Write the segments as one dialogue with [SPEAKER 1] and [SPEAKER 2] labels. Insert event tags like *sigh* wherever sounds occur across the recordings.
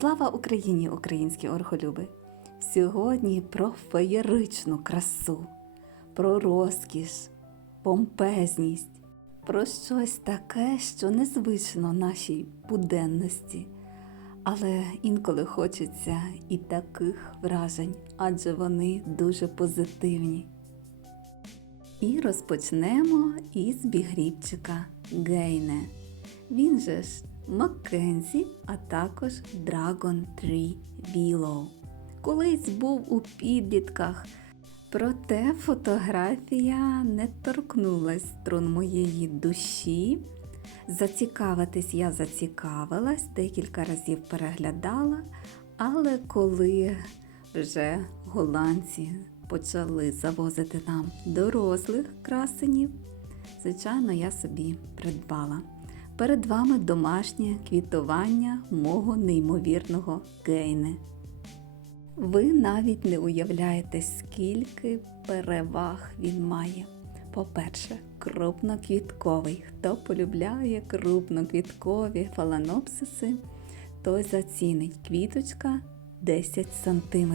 [SPEAKER 1] Слава Україні, українські орхолюби! Сьогодні про феєричну красу, про розкіш, помпезність, про щось таке, що незвично нашій буденності. Але інколи хочеться і таких вражень, адже вони дуже позитивні. І розпочнемо із бігрібчика Гейне. Він же ж Маккензі, а також Dragon Tree Willow. Колись був у підлітках, проте фотографія не торкнулась струн моєї душі. Зацікавитись я зацікавилась, декілька разів переглядала, але коли вже голландці почали завозити нам дорослих красенів, звичайно, я собі придбала. Перед вами домашнє квітування мого неймовірного гейне. Ви навіть не уявляєте, скільки переваг він має. По-перше, крупноквітковий. Хто полюбляє крупноквіткові фаланопсиси, той зацінить квіточка 10 см.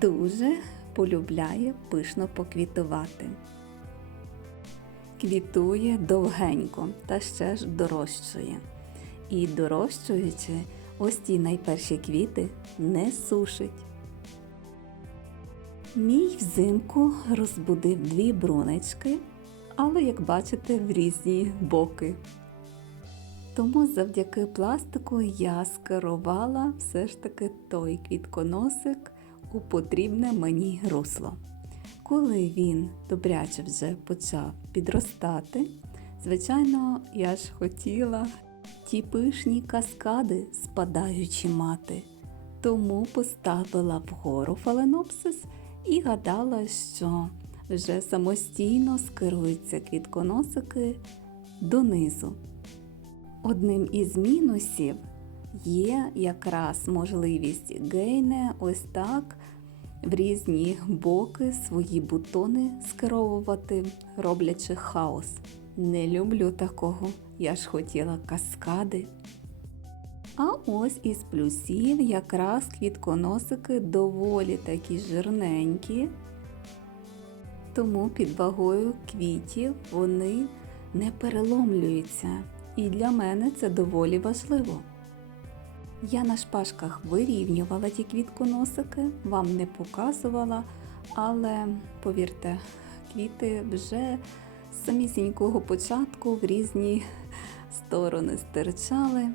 [SPEAKER 1] Дуже полюбляє пишно поквітувати. Квітує довгенько та ще ж дорощує. І дорощуючи, ось ті найперші квіти не сушить. Мій взимку розбудив дві брунечки, але, як бачите, в різні боки. Тому завдяки пластику я скерувала все ж таки той квітконосик у потрібне мені русло. Коли він добряче вже почав підростати, звичайно, я ж хотіла ті пишні каскади спадаючі мати, тому поставила вгору фаленопсис і гадала, що вже самостійно скеруються квітконосики донизу. Одним із мінусів є якраз можливість гейне ось так в різні боки свої бутони скеровувати, роблячи хаос. Не люблю такого, я ж хотіла каскади. А ось із плюсів якраз квітконосики доволі такі жирненькі, тому під вагою квітів вони не переломлюються. І для мене це доволі важливо. Я на шпажках вирівнювала ті квітконосики, вам не показувала, але повірте, квіти вже з самісінького початку в різні сторони стирчали.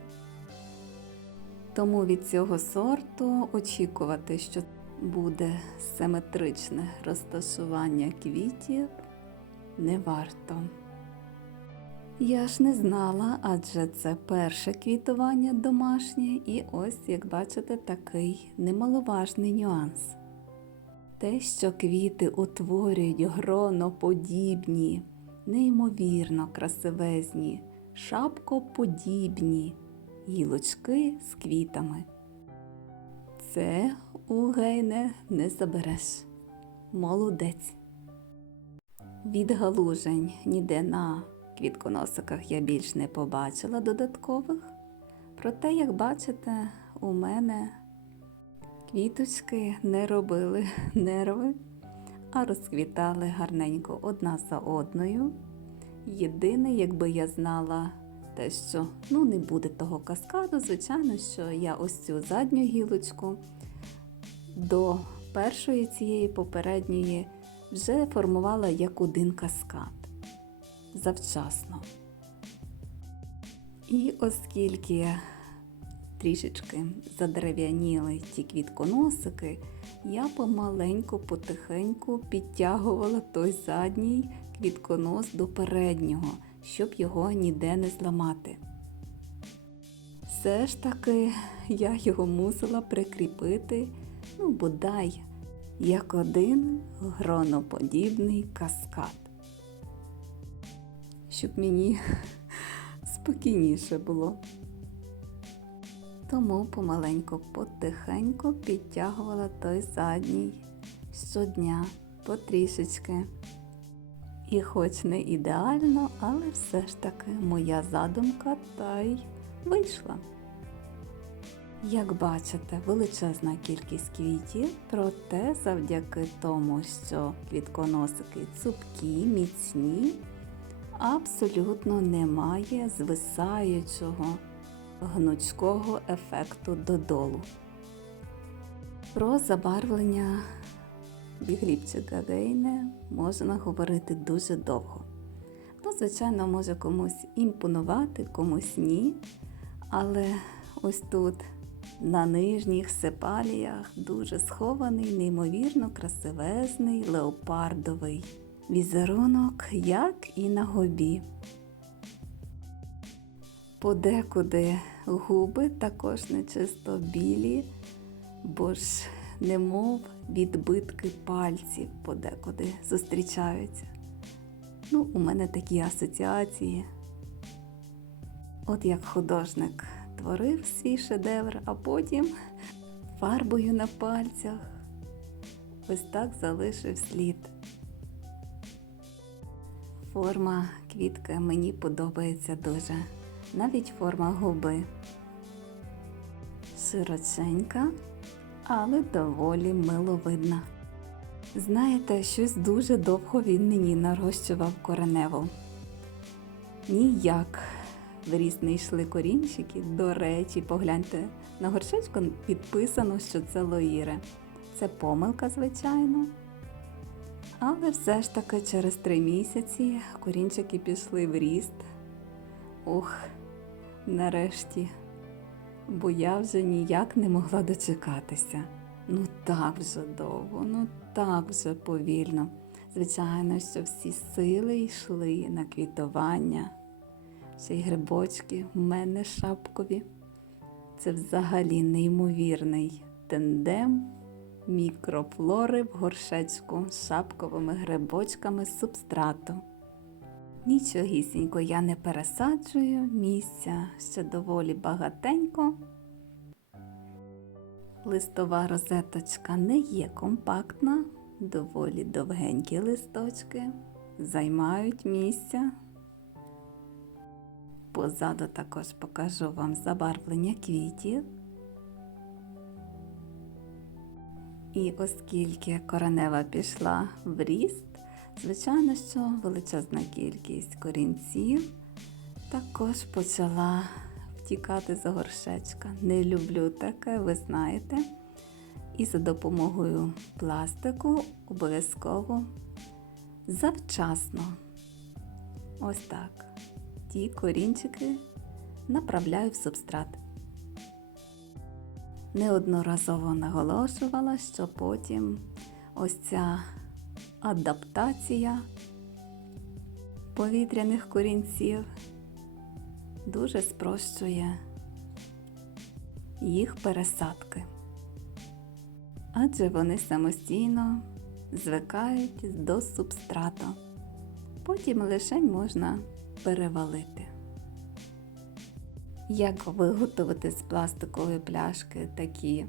[SPEAKER 1] Тому від цього сорту очікувати, що буде симетричне розташування квітів, не варто. Я ж не знала, адже це перше квітування домашнє, і ось, як бачите, такий немаловажний нюанс. Те, що квіти утворюють гроноподібні, неймовірно красивезні, шапкоподібні гілочки з квітами. Це у гейне не забереш. Молодець. Відгалужень ніде на квітконосиках я більш не побачила додаткових. Проте, як бачите, у мене квіточки не робили нерви, а розквітали гарненько одна за одною. Єдине, якби я знала те, що ну, не буде того каскаду, звичайно, що я ось цю задню гілочку до першої цієї попередньої вже формувала як один каскад завчасно. І оскільки трішечки задерев'яніли ті квітконосики, я помаленьку, потихеньку підтягувала той задній квітконос до переднього, щоб його ніде не зламати. Все ж таки я його мусила прикріпити, ну, бодай, як один гроноподібний каскад щоб мені спокійніше було. Тому помаленьку, потихеньку підтягувала той задній щодня потрішечки. І хоч не ідеально, але все ж таки моя задумка та й вийшла. Як бачите, величезна кількість квітів, проте завдяки тому, що квітконосики цупкі, міцні, абсолютно немає звисаючого гнучкого ефекту додолу. Про забарвлення бігліпчика Гейне можна говорити дуже довго. Ну, звичайно, може комусь імпонувати, комусь ні. Але ось тут на нижніх сепаліях дуже схований, неймовірно красивезний леопардовий візерунок, як і на губі. Подекуди губи також не чисто білі, бо ж немов відбитки пальців подекуди зустрічаються. Ну, у мене такі асоціації. От як художник творив свій шедевр, а потім фарбою на пальцях ось так залишив слід. Форма квітки мені подобається дуже. Навіть форма губи. Широченька, але доволі миловидна. Знаєте, щось дуже довго він мені нарощував кореневу. Ніяк в не йшли корінчики. До речі, погляньте, на горшечку підписано, що це лоїре. Це помилка, звичайно. Але все ж таки через три місяці корінчики пішли в ріст. Ух, нарешті, бо я вже ніяк не могла дочекатися. Ну так вже довго, ну так вже повільно. Звичайно, що всі сили йшли на квітування. Ще й грибочки в мене шапкові. Це взагалі неймовірний тендем мікрофлори в горшечку з шапковими грибочками з субстрату. Нічогісінько я не пересаджую, місця ще доволі багатенько. Листова розеточка не є компактна, доволі довгенькі листочки, займають місця. Позаду також покажу вам забарвлення квітів. І оскільки коренева пішла в ріст, звичайно, що величезна кількість корінців також почала втікати за горшечка. Не люблю таке, ви знаєте. І за допомогою пластику обов'язково завчасно. Ось так. Ті корінчики направляю в субстрат. Неодноразово наголошувала, що потім ось ця адаптація повітряних корінців дуже спрощує їх пересадки. Адже вони самостійно звикають до субстрату. Потім лише можна перевалити. Як виготовити з пластикової пляшки такі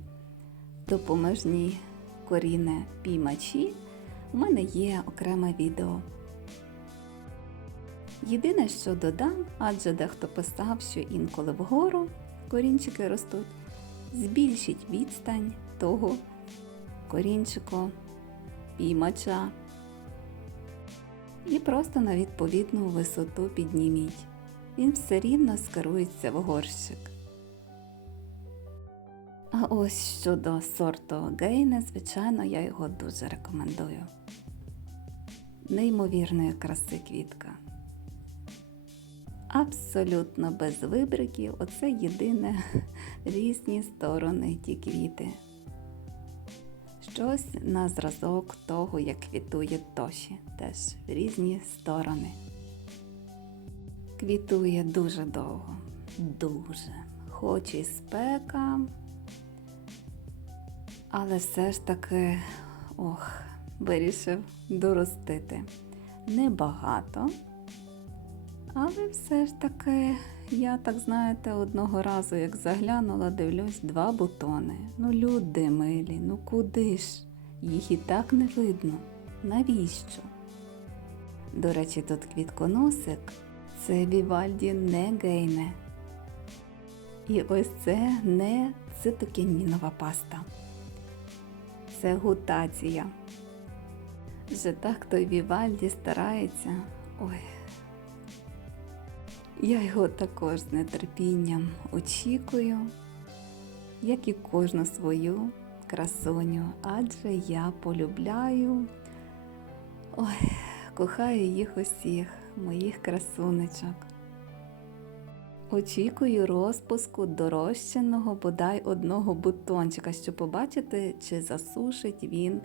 [SPEAKER 1] допоможні корінне піймачі, у мене є окреме відео. Єдине, що додам, адже дехто писав, що інколи вгору корінчики ростуть, збільшіть відстань того корінчику, піймача і просто на відповідну висоту підніміть. Він все рівно скерується в горщик. А ось щодо сорту Гейне, звичайно, я його дуже рекомендую. Неймовірної краси квітка. Абсолютно без вибриків, оце єдине *laughs* різні сторони ті квіти. Щось на зразок того, як квітує тоші, теж різні сторони. Квітує дуже довго, дуже, хоч і спека, але все ж таки, ох, вирішив доростити. Небагато, але все ж таки, я так знаєте, одного разу, як заглянула, дивлюсь, два бутони. Ну, люди милі, ну куди ж? Їх і так не видно. Навіщо? До речі, тут квітконосик це Вівальді не гейне. І ось це не цитокінінова паста. Це гутація. Вже так той Вівальді старається. Ой. Я його також з нетерпінням очікую, як і кожну свою красуню, адже я полюбляю, ой, кохаю їх усіх, моїх красунечок. Очікую розпуску дорощеного бодай одного бутончика, щоб побачити, чи засушить він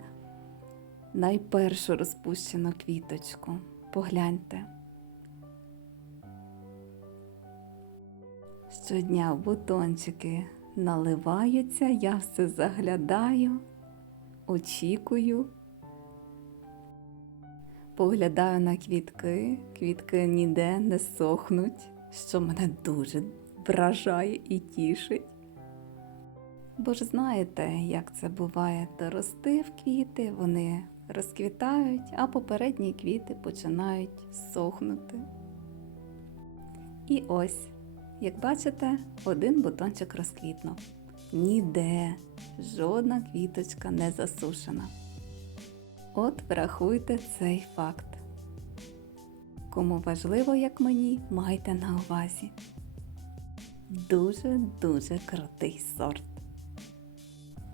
[SPEAKER 1] найпершу розпущену квіточку. Погляньте. Щодня бутончики наливаються, я все заглядаю, очікую. Поглядаю на квітки, квітки ніде не сохнуть, що мене дуже вражає і тішить. Бо ж знаєте, як це буває, то рости в квіти, вони розквітають, а попередні квіти починають сохнути. І ось, як бачите, один бутончик розквітнув. Ніде жодна квіточка не засушена. От врахуйте цей факт. Кому важливо, як мені, майте на увазі. Дуже-дуже крутий сорт.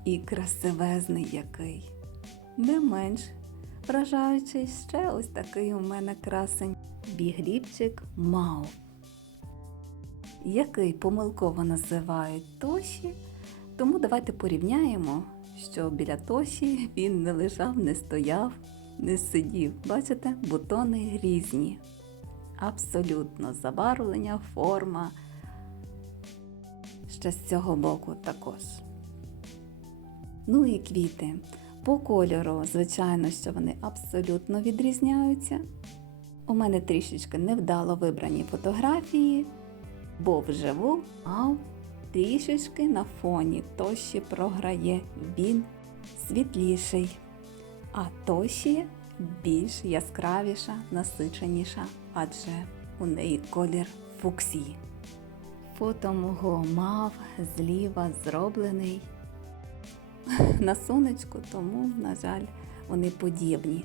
[SPEAKER 1] І красивезний який. Не менш вражаючий ще ось такий у мене красень бігліпчик Мау, який помилково називають Тоші, тому давайте порівняємо, що біля Тоші він не лежав, не стояв, не сидів. Бачите, бутони різні. Абсолютно забарвлення, форма. Ще з цього боку також. Ну і квіти. По кольору, звичайно, що вони абсолютно відрізняються. У мене трішечки невдало вибрані фотографії, бо вживу мав трішечки на фоні тощі програє він світліший, а тощі більш яскравіша, насиченіша, адже у неї колір фуксії. Фото мого мав зліва зроблений на сонечку, тому, на жаль, вони подібні.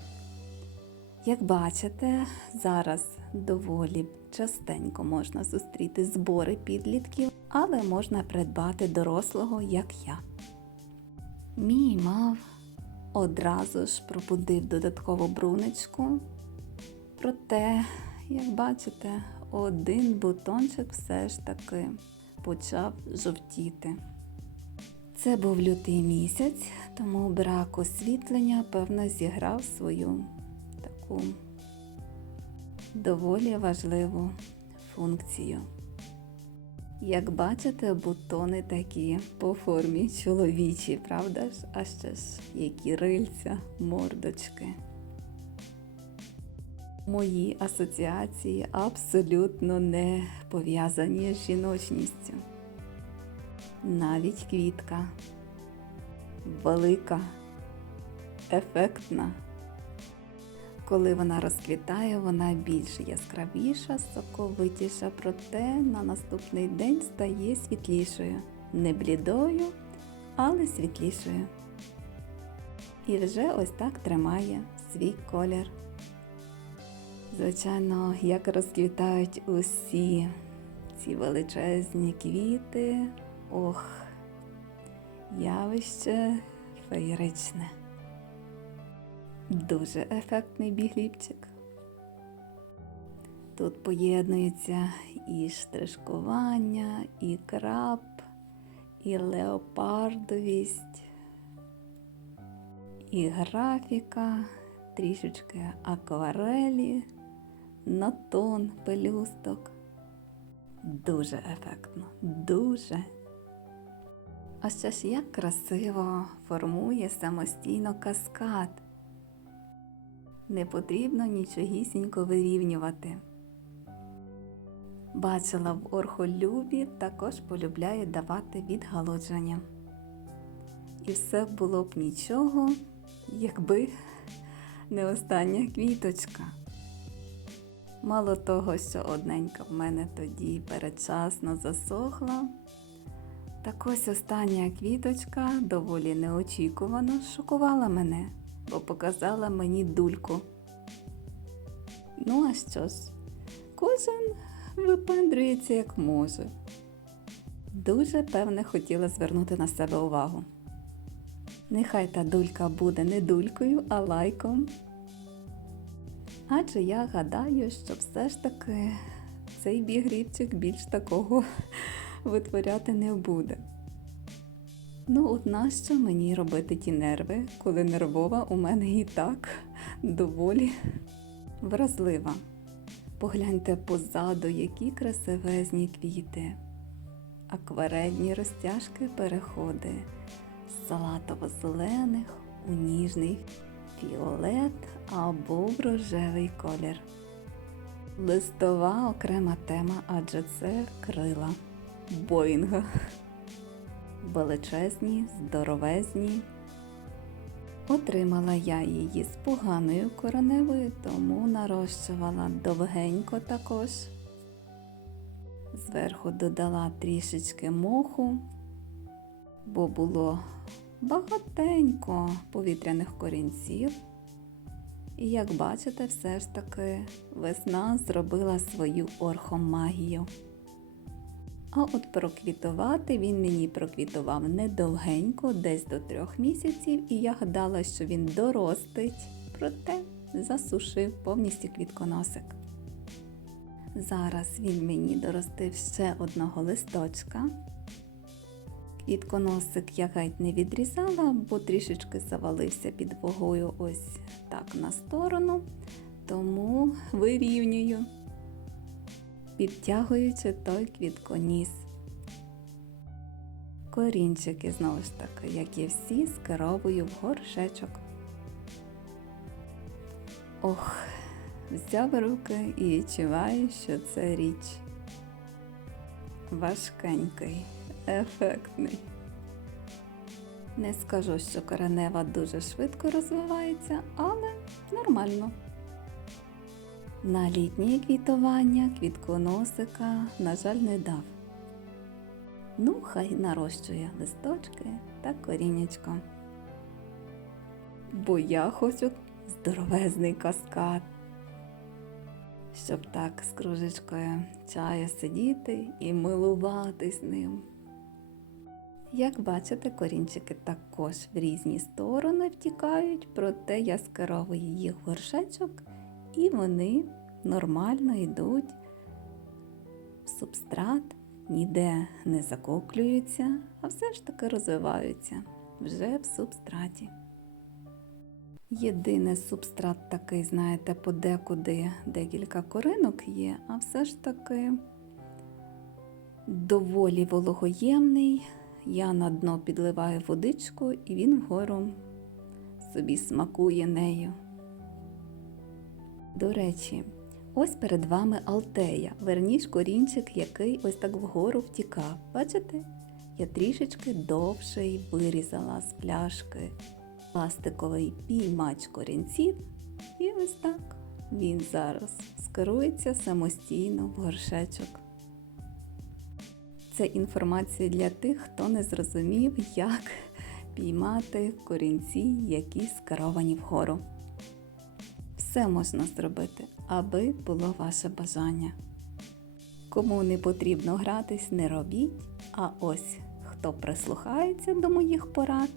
[SPEAKER 1] Як бачите, зараз доволі частенько можна зустріти збори підлітків, але можна придбати дорослого, як я. Мій мав одразу ж пробудив додаткову брунечку, проте, як бачите, один бутончик все ж таки почав жовтіти. Це був лютий місяць, тому брак освітлення, певно, зіграв свою таку доволі важливу функцію. Як бачите, бутони такі по формі чоловічі, правда ж? А ще ж які рильця, мордочки. Мої асоціації абсолютно не пов'язані з жіночністю. Навіть квітка велика, ефектна. Коли вона розквітає, вона більш яскравіша, соковитіша, проте на наступний день стає світлішою. Не блідою, але світлішою. І вже ось так тримає свій колір. Звичайно, як розквітають усі ці величезні квіти, ох, явище феєричне. Дуже ефектний бігліпчик. Тут поєднується і штришкування, і краб, і леопардовість, і графіка, трішечки акварелі, на тон пелюсток. Дуже ефектно, дуже. А ще ж як красиво формує самостійно каскад. Не потрібно нічогісінько вирівнювати. Бачила в орхолюбі також полюбляє давати відгалудження. І все було б нічого, якби не остання квіточка. Мало того, що одненька в мене тоді передчасно засохла, Так ось остання квіточка доволі неочікувано шокувала мене, бо показала мені дульку. Ну, а що ж, кожен випендрюється як може. Дуже, певне, хотіла звернути на себе увагу. Нехай та дулька буде не дулькою, а лайком. Адже я гадаю, що все ж таки цей бігрівчик більш такого *laughs* витворяти не буде. Ну, от нащо мені робити ті нерви, коли нервова у мене і так доволі вразлива. Погляньте позаду, які красивезні квіти. Акварельні розтяжки переходи з салатово-зелених у ніжний фіолет або в рожевий колір. Листова окрема тема, адже це крила Боїнга. Величезні, здоровезні. Отримала я її з поганою короневою, тому нарощувала довгенько також. Зверху додала трішечки моху, бо було багатенько повітряних корінців. І як бачите, все ж таки весна зробила свою орхомагію. А от проквітувати він мені проквітував недовгенько, десь до трьох місяців, і я гадала, що він доростить, проте засушив повністю квітконосик. Зараз він мені доростив ще одного листочка. Квітконосик я геть не відрізала, бо трішечки завалився під вагою ось так на сторону, тому вирівнюю, підтягуючи той квітконіс. Корінчики, знову ж таки, як і всі, скеровую в горшечок. Ох, взяв руки і відчуваю, що це річ важкенький, ефектний. Не скажу, що коренева дуже швидко розвивається, але нормально. На літнє квітування квітконосика, на жаль, не дав. Ну, хай нарощує листочки та корінечко. Бо я хочу здоровезний каскад, щоб так з кружечкою чаю сидіти і милуватись ним. Як бачите, корінчики також в різні сторони втікають, проте я скеровую їх в горшечок і вони нормально йдуть в субстрат, ніде не закоклюються, а все ж таки розвиваються вже в субстраті. Єдине субстрат такий, знаєте, подекуди декілька коринок є, а все ж таки доволі вологоємний. Я на дно підливаю водичку і він вгору собі смакує нею. До речі, ось перед вами алтея, верніш корінчик, який ось так вгору втікав. Бачите? Я трішечки довший вирізала з пляшки пластиковий піймач корінців, і ось так він зараз скерується самостійно в горшечок. Це інформація для тих, хто не зрозумів, як піймати корінці, які скеровані вгору. Все можна зробити, аби було ваше бажання. Кому не потрібно гратись, не робіть, а ось хто прислухається до моїх порад,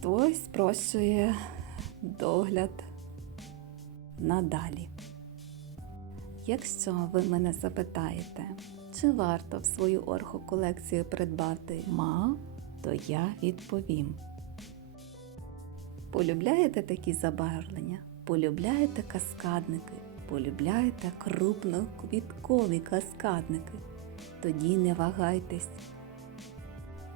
[SPEAKER 1] той спрощує догляд надалі. Якщо ви мене запитаєте, чи варто в свою орхоколекцію придбати ма, то я відповім. Полюбляєте такі забарвлення? Полюбляєте каскадники? Полюбляєте крупноквіткові каскадники? Тоді не вагайтесь.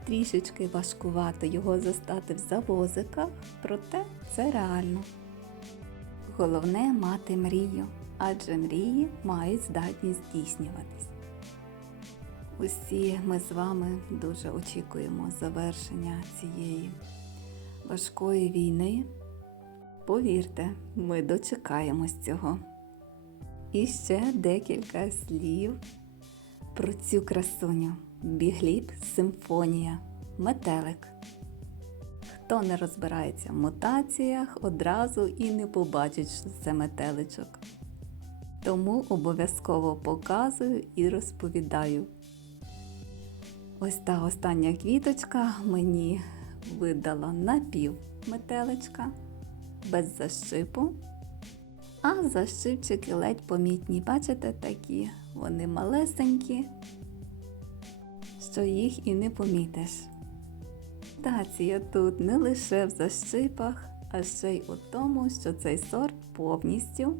[SPEAKER 1] Трішечки важкувато його застати в завозиках, проте це реально. Головне мати мрію, адже мрії мають здатність здійснюватись. Усі ми з вами дуже очікуємо завершення цієї важкої війни. Повірте, ми дочекаємось цього. І ще декілька слів про цю красуню. бігліб симфонія, метелик. Хто не розбирається в мутаціях, одразу і не побачить, що це метеличок. Тому обов'язково показую і розповідаю. Ось та остання квіточка мені видала напів метеличка без защипу. А защипчики ледь помітні, бачите, такі вони малесенькі, що їх і не помітиш. Мутація тут не лише в защипах, а ще й у тому, що цей сорт повністю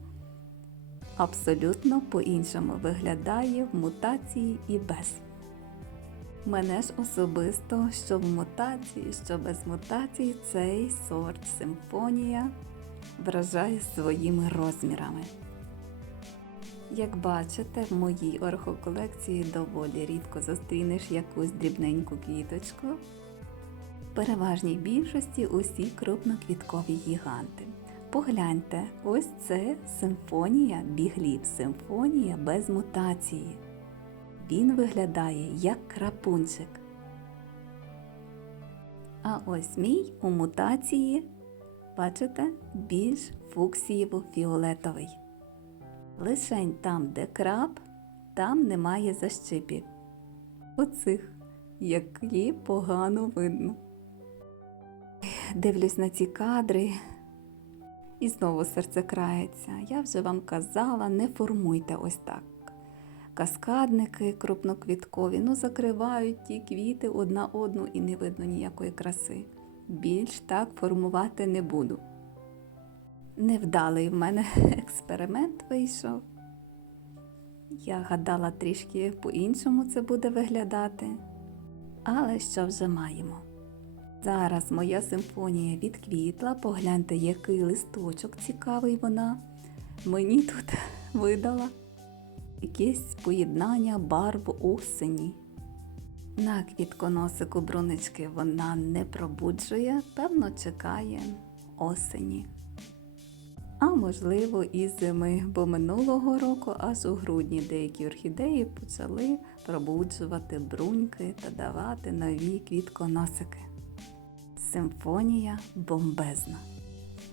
[SPEAKER 1] абсолютно по-іншому виглядає в мутації і без. Мене ж особисто, що в мутації, що без мутації, цей сорт симфонія вражає своїми розмірами. Як бачите, в моїй орхоколекції доволі рідко зустрінеш якусь дрібненьку квіточку. В переважній більшості усі крупноквіткові гіганти. Погляньте, ось це симфонія біглів, симфонія без мутації. Він виглядає як крапунчик. А ось мій у мутації, бачите, більш фуксієво-фіолетовий. Лишень там, де краб, там немає защипів. Оцих, які погано видно. Дивлюсь на ці кадри, і знову серце крається. Я вже вам казала, не формуйте ось так. Каскадники крупноквіткові, ну закривають ті квіти одна одну і не видно ніякої краси. Більш так формувати не буду. Невдалий в мене *laughs* експеримент вийшов. Я гадала трішки по-іншому це буде виглядати. Але що вже маємо? Зараз моя симфонія відквітла, погляньте, який листочок цікавий вона. Мені тут *laughs* видала якесь поєднання барв осені. На квітконосику брунички вона не пробуджує, певно, чекає осені. А можливо, і зими, бо минулого року аж у грудні деякі орхідеї почали пробуджувати бруньки та давати нові квітконосики. Симфонія бомбезна.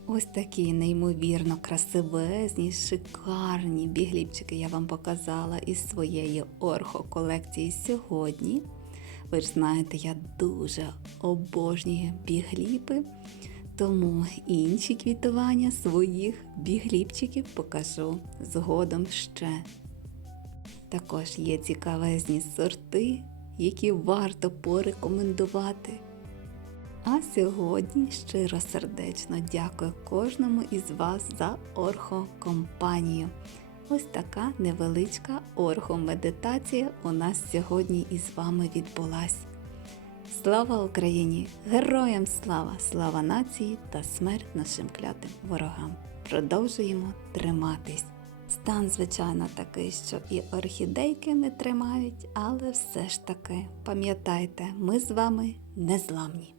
[SPEAKER 1] Ось такі неймовірно красивезні, шикарні бігліпчики я вам показала із своєї орхоколекції сьогодні. Ви ж знаєте, я дуже обожнюю бігліпи, тому інші квітування своїх бігліпчиків покажу згодом ще. Також є цікавезні сорти, які варто порекомендувати. А сьогодні щиро сердечно дякую кожному із вас за орхокомпанію. Ось така невеличка орхомедитація у нас сьогодні із вами відбулась. Слава Україні! Героям слава! Слава нації та смерть нашим клятим ворогам! Продовжуємо триматись. Стан, звичайно, такий, що і орхідейки не тримають, але все ж таки пам'ятайте, ми з вами незламні.